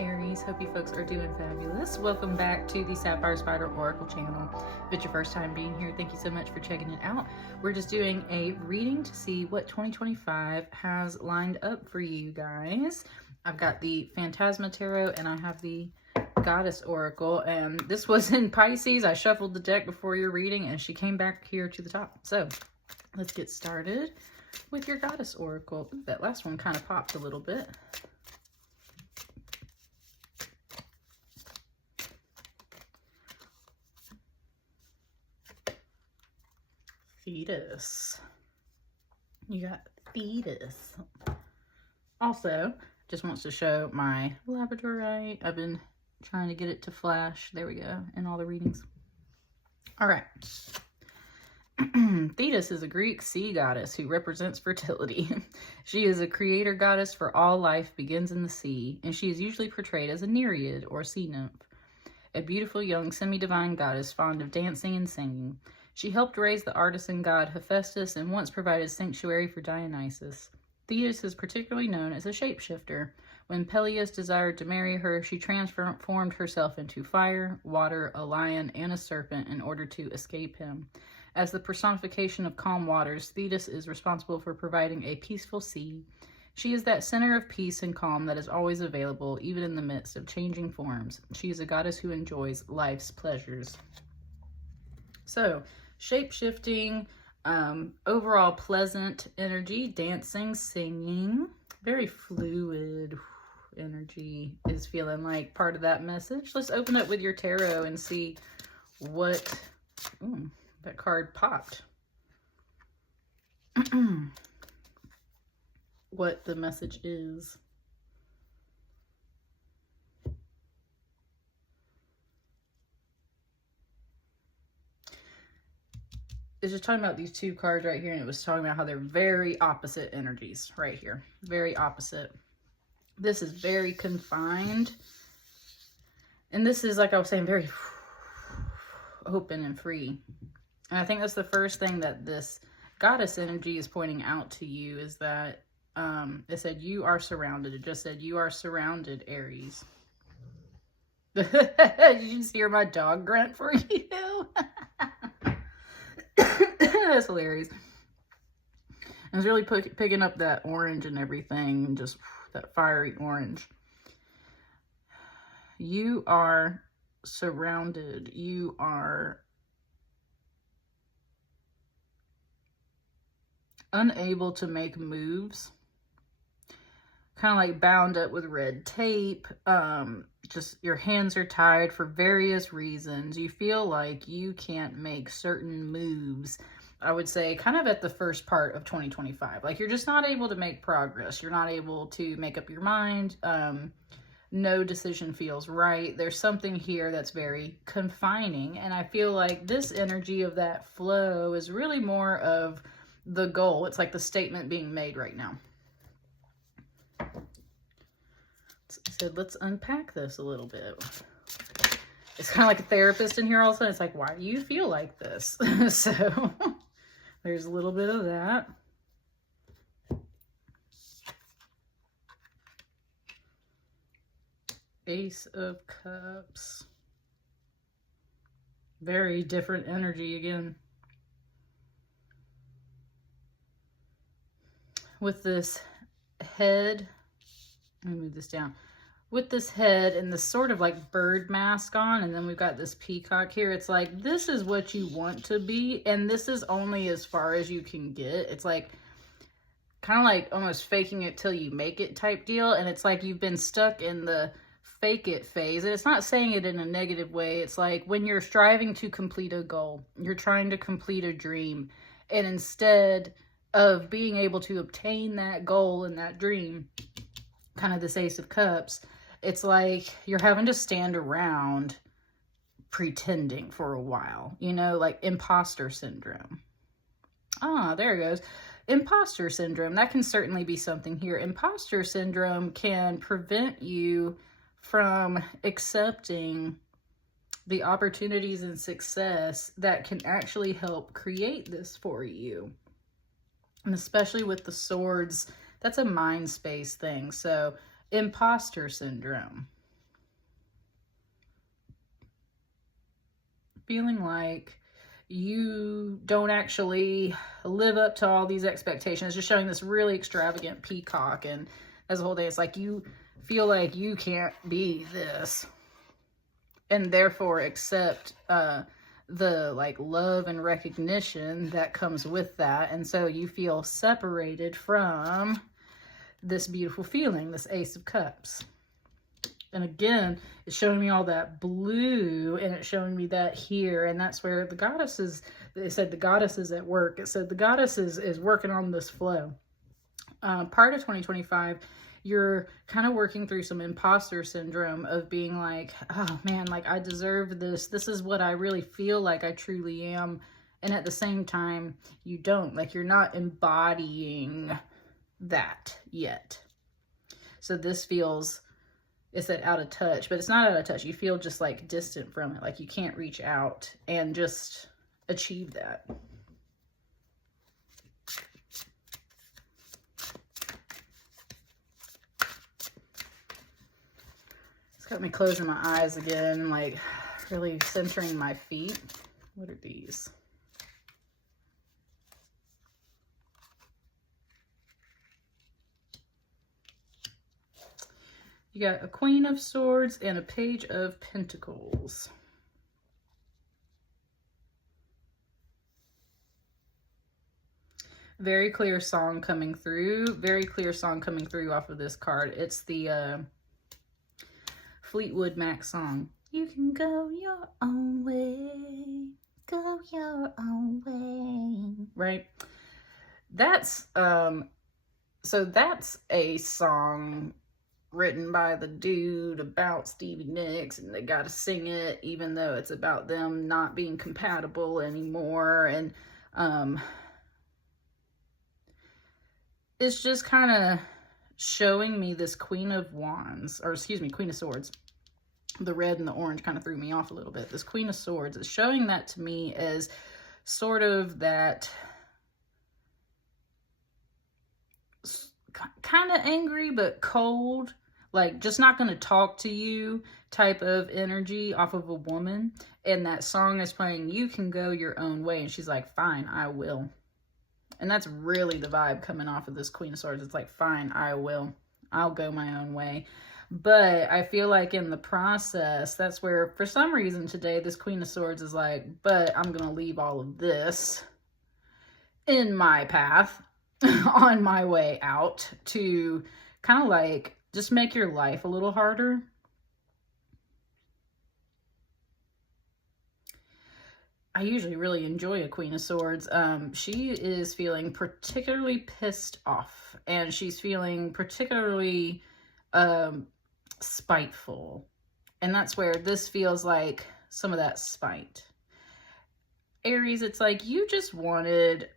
Aries, hope you folks are doing fabulous. Welcome back to the Sapphire Spider Oracle channel. If it's your first time being here, thank you so much for checking it out. We're just doing a reading to see what 2025 has lined up for you guys. I've got the Phantasma Tarot and I have the Goddess Oracle, and this was in Pisces. I shuffled the deck before your reading and she came back here to the top. So let's get started with your Goddess Oracle. Ooh, that last one kind of popped a little bit. Fetus. You got fetus. Also, just wants to show my Labradorite. I've been trying to get it to flash. There we go. In all the readings. All right. Thetis is a Greek sea goddess who represents fertility. She is a creator goddess for all life begins in the sea, and she is usually portrayed as a nereid or sea nymph, a beautiful young semi-divine goddess fond of dancing and singing. She helped raise the artisan god Hephaestus and once provided sanctuary for Dionysus. Thetis is particularly known as a shapeshifter. When Peleus desired to marry her, she transformed herself into fire, water, a lion, and a serpent in order to escape him. As the personification of calm waters, Thetis is responsible for providing a peaceful sea. She is that center of peace and calm that is always available, even in the midst of changing forms. She is a goddess who enjoys life's pleasures. So, shape-shifting, overall pleasant energy, dancing, singing, very fluid energy is feeling like part of that message. Let's open up with your tarot and see what that card popped. What the message is. It's just talking about these two cards right here, and it was talking about how they're very opposite energies right here. Very opposite. This is very confined. And this is, like I was saying, very open and free. And I think that's the first thing that this goddess energy is pointing out to you, is that it said you are surrounded. It just said you are surrounded, Aries. Did you just hear my dog grunt for you? That's hilarious. I was really picking up that orange and everything, just that fiery orange. You are surrounded. You are unable to make moves. Kind of like bound up with red tape. Just your hands are tied for various reasons. You feel like you can't make certain moves. I would say kind of at the first part of 2025. Like you're just not able to make progress. You're not able to make up your mind. No decision feels right. There's something here that's very confining. And I feel like this energy of that flow is really more of the goal. It's like the statement being made right now. So let's unpack this a little bit. It's kind of like a therapist in here all of a sudden. It's like, why do you feel like this? So there's a little bit of that. Ace of Cups. Very different energy again. With this head, let me move this down. With this head and this sort of like bird mask on, and then we've got this peacock here. It's like, this is what you want to be, and this is only as far as you can get. It's like, kind of like almost faking it till you make it type deal, and it's like you've been stuck in the fake it phase, and it's not saying it in a negative way. It's like when you're striving to complete a goal, you're trying to complete a dream, and instead of being able to obtain that goal and that dream, kind of this Ace of Cups, it's like you're having to stand around pretending for a while, you know, like imposter syndrome. Ah, there it goes. Imposter syndrome. That can certainly be something here. Imposter syndrome can prevent you from accepting the opportunities and success that can actually help create this for you. And especially with the swords, that's a mind space thing. So imposter syndrome. feeling like you don't actually live up to all these expectations. It's just showing this really extravagant peacock, and as a whole day, it's like you feel like you can't be this, and therefore accept the like love and recognition that comes with that. And so you feel separated from this beautiful feeling, this Ace of Cups. And again, it's showing me all that blue, and it's showing me that here. And that's where the goddess is, they said the goddess is at work. It said the goddess is working on this flow. Part of 2025, you're kind of working through some imposter syndrome of being like, oh man, like I deserve this. This is what I really feel like I truly am. And at the same time, you don't. Like you're not embodying that yet. So this feels, it's that out of touch, but it's not out of touch. You feel just like distant from it. Like you can't reach out and just achieve that. Got me closing my eyes again, like really centering my feet. What are these? You got a Queen of Swords and a Page of Pentacles. Very clear song coming through. Very clear song coming through off of this card. It's the Fleetwood Mac song. You can go your own way, go your own way, right? That's so that's a song written by the dude about Stevie Nicks, and they got to sing it even though it's about them not being compatible anymore. And it's just kind of showing me this Queen of Wands, or excuse me, Queen of Swords. The red and the orange kind of threw me off a little bit. This Queen of Swords is showing that to me as sort of that kind of angry but cold, like just not going to talk to you type of energy off of a woman. And that song is playing, you can go your own way. And she's like, fine, I will. And that's really the vibe coming off of this Queen of Swords. It's like, fine, I will. I'll go my own way. But I feel like in the process, that's where, for some reason today, this Queen of Swords is like, but I'm going to leave all of this in my path on my way out to kind of like just make your life a little harder. I usually really enjoy a Queen of Swords. She is feeling particularly pissed off, and she's feeling particularly spiteful. And that's where this feels like some of that spite. Aries, it's like you just wanted,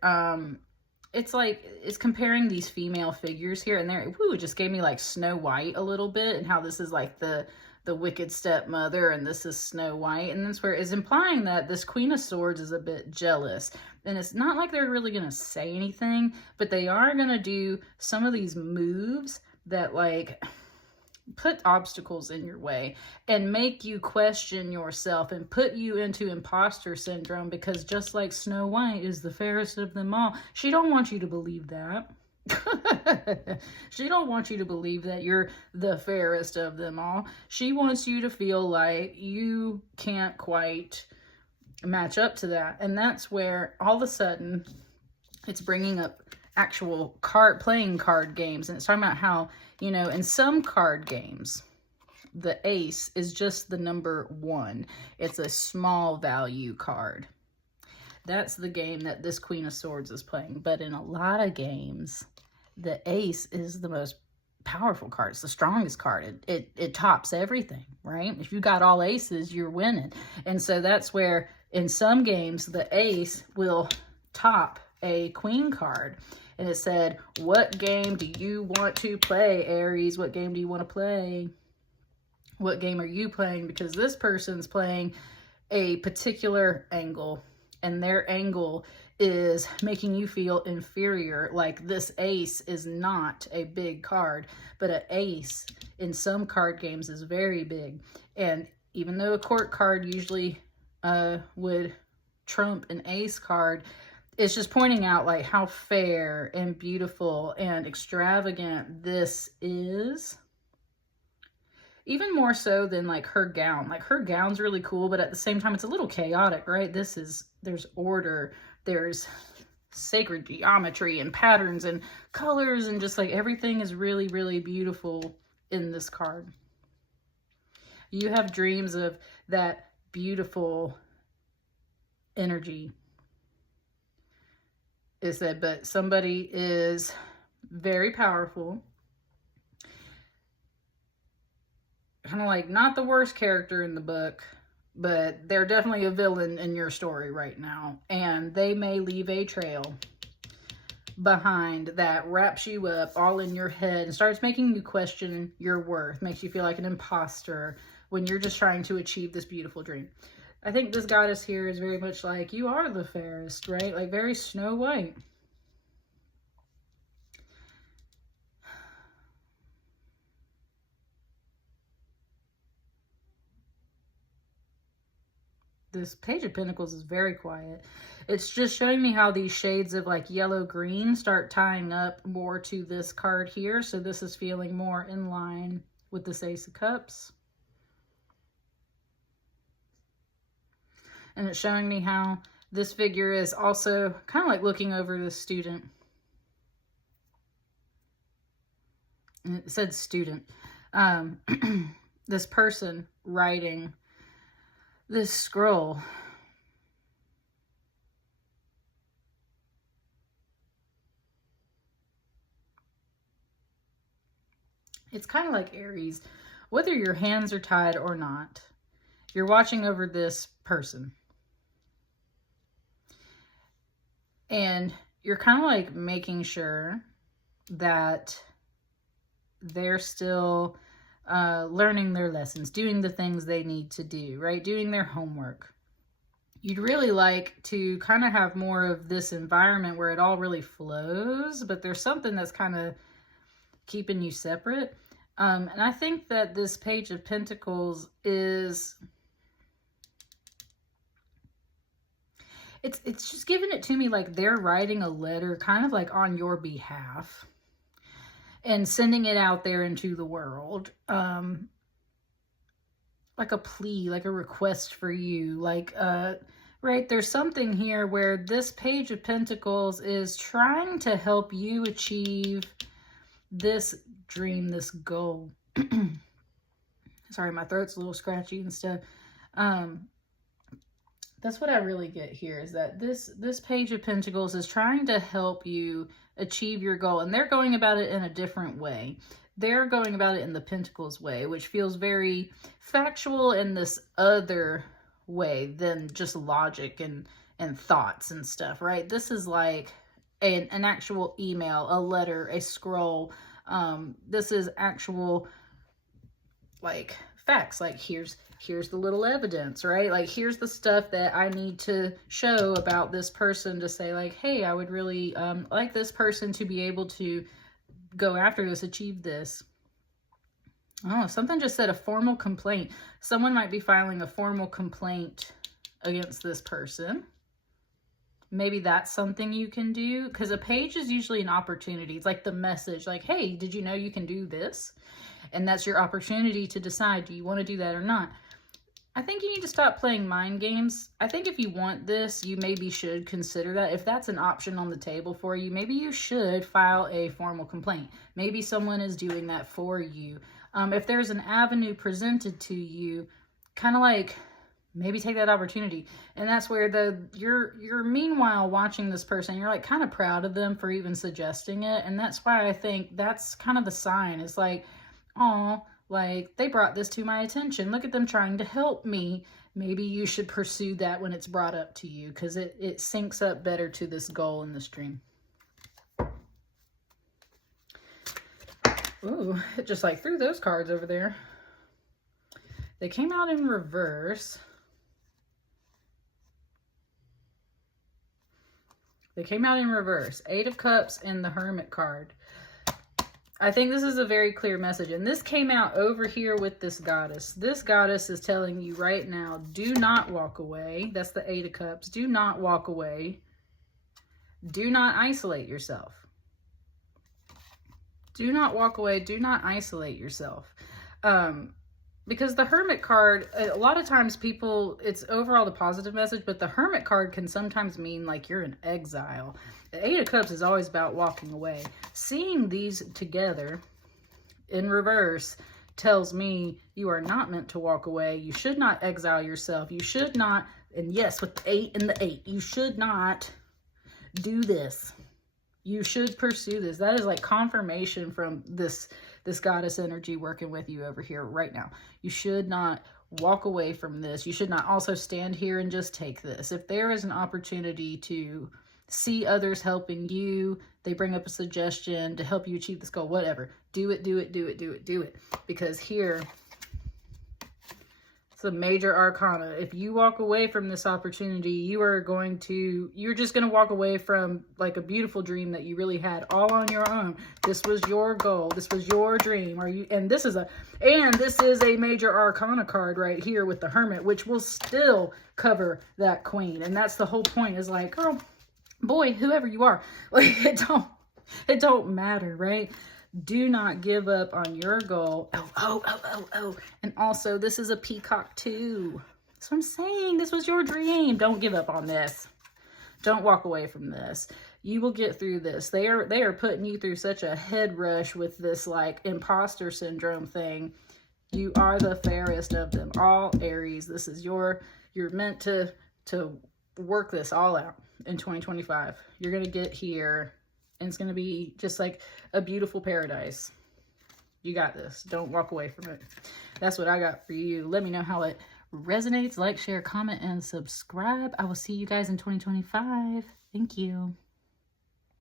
it's like, it's comparing these female figures here and there. Ooh, it just gave me like Snow White a little bit, and how this is like the wicked stepmother and this is Snow White. And that's where it's implying that this Queen of Swords is a bit jealous. And it's not like they're really going to say anything, but they are going to do some of these moves that like put obstacles in your way and make you question yourself and put you into imposter syndrome, because just like Snow White is the fairest of them all, she don't want you to believe that. She don't want you to believe that you're the fairest of them all. She wants you to feel like you can't quite match up to that. And that's where all of a sudden it's bringing up actual playing card games. And it's talking about how, you know, in some card games, the ace is just the number 1. It's a small value card. That's the game that this Queen of Swords is playing. But in a lot of games, the ace is the most powerful card. It's the strongest card. It tops everything, right? If you got all aces, you're winning. And so that's where in some games, the ace will top a queen card. And it said, what game do you want to play, Aries? What game do you want to play? What game are you playing? Because this person's playing a particular angle, and their angle is making you feel inferior. Like this ace is not a big card, but an ace in some card games is very big. And even though a court card usually would trump an ace card. It's just pointing out like how fair and beautiful and extravagant this is. Even more so than like her gown. Like her gown's really cool, but at the same time it's a little chaotic, right? There's order, there's sacred geometry and patterns and colors, and just like everything is really, really beautiful in this card. You have dreams of that beautiful energy. It said, but somebody is very powerful. Kind of like not the worst character in the book, but they're definitely a villain in your story right now. And they may leave a trail behind that wraps you up all in your head and starts making you question your worth, makes you feel like an imposter when you're just trying to achieve this beautiful dream. I think this goddess here is very much like, you are the fairest, right? Like very Snow White. This Page of Pentacles is very quiet. It's just showing me how these shades of like yellow-green start tying up more to this card here. So this is feeling more in line with this Ace of Cups. And it's showing me how this figure is also kind of like looking over the student. And it said student. This person writing this scroll. It's kind of like Aries. Whether your hands are tied or not, you're watching over this person. And you're kind of like making sure that they're still learning their lessons, doing the things they need to do, right? Doing their homework. You'd really like to kind of have more of this environment where it all really flows, but there's something that's kind of keeping you separate. And I think that this Page of Pentacles is... It's just giving it to me like they're writing a letter kind of like on your behalf and sending it out there into the world. Like a plea, like a request for you. Like, right, there's something here where this Page of Pentacles is trying to help you achieve this dream, this goal. Sorry, my throat's a little scratchy and stuff. That's what I really get here, is that this Page of Pentacles is trying to help you achieve your goal. And they're going about it in a different way. They're going about it in the Pentacles way, which feels very factual in this other way than just logic and thoughts and stuff, right? This is like an actual email, a letter, a scroll. This is actual, like, facts. Like, here's the little evidence, right? Like, here's the stuff that I need to show about this person to say, like, hey, I would really like this person to be able to go after this, achieve this. Oh, something just said a formal complaint. Someone might be filing a formal complaint against this person. Maybe that's something you can do, because a page is usually an opportunity. It's like the message, like, hey, did you know you can do this? And that's your opportunity to decide, do you want to do that or not? I think you need to stop playing mind games. I think if you want this, you maybe should consider that. If that's an option on the table for you, maybe you should file a formal complaint. Maybe someone is doing that for you. If there's an avenue presented to you, kind of like, maybe take that opportunity. And that's where you're meanwhile watching this person, you're like kind of proud of them for even suggesting it. And that's why I think that's kind of the sign. It's like, oh, like, they brought this to my attention. Look at them trying to help me. Maybe you should pursue that when it's brought up to you, because it syncs up better to this goal in this dream. Ooh, it just like threw those cards over there. They came out in reverse. They came out in reverse. 8 of Cups and the Hermit card. I think this is a very clear message. And this came out over here with this goddess. This goddess is telling you right now, do not walk away. That's the 8 of Cups. Do not walk away. Do not isolate yourself. Do not walk away. Do not isolate yourself. Because the Hermit card, a lot of times people, it's overall the positive message, but the Hermit card can sometimes mean like you're in exile. The 8 of Cups is always about walking away. Seeing these together in reverse tells me you are not meant to walk away. You should not exile yourself. You should not, and yes, with the 8 and the 8, you should not do this. You should pursue this. That is like confirmation from this goddess energy working with you over here right now. You should not walk away from this. You should not also stand here and just take this. If there is an opportunity to see others helping you, they bring up a suggestion to help you achieve this goal, whatever, do it, do it, do it, do it, do it. Because here, it's a major arcana. If you walk away from this opportunity, you're just going to walk away from like a beautiful dream that you really had all on your own. This was your goal. This was your dream. This is a major arcana card right here with the Hermit, which will still cover that Queen. And that's the whole point, is like, girl, boy, whoever you are, like it don't matter, right? Do not give up on your goal. Oh. And also, this is a peacock too. That's what I'm saying. This was your dream. Don't give up on this. Don't walk away from this. You will get through this. They are putting you through such a head rush with this like imposter syndrome thing. You are the fairest of them all, Aries. This is you're meant to work this all out in 2025. You're going to get here. And it's going to be just like a beautiful paradise. You got this. Don't walk away from it. That's what I got for you. Let me know how it resonates. Like, share, comment, and subscribe. I will see you guys in 2025. Thank you.